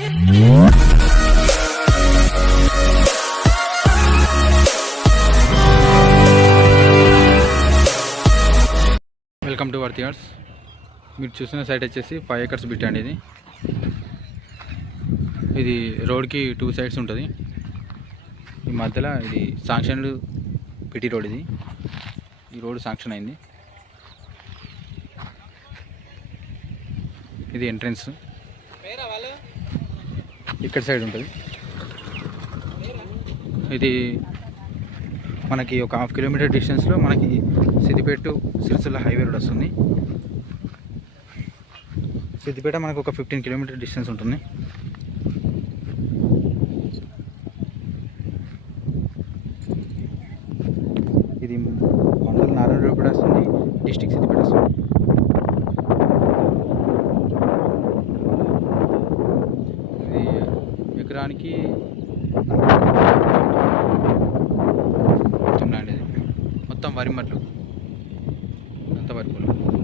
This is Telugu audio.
Welcome to worth yards. మీరు చూసిన సైట్ వచ్చేసి 5 acres బిట్ అండి. ఇది రోడ్కి 2 sides ఉంటుంది. ఈ మధ్యలో ఇది శాంక్షన్ పిటి రోడ్. ఈ రోడ్ శాంక్షన్ అయింది. ఇది ఎంట్రన్స్ ఇక్కడ సైడ్ ఉంటుంది. ఇది మనకి ఒక 1/2 kilometer డిస్టెన్స్లో మనకి సిద్దిపేట సిరిసిల్ల హైవే రోడ్ వస్తుంది. సిద్దిపేట మనకు ఒక 15 kilometer డిస్టెన్స్ ఉంటుంది. ఇది మండల్ నారాయణపేట వస్తుంది, డిస్టిక్ సిద్దిపేట వస్తుంది. ఇది ఎకరానికి మొత్తం వరి మట్లు అంత వరి పొలం.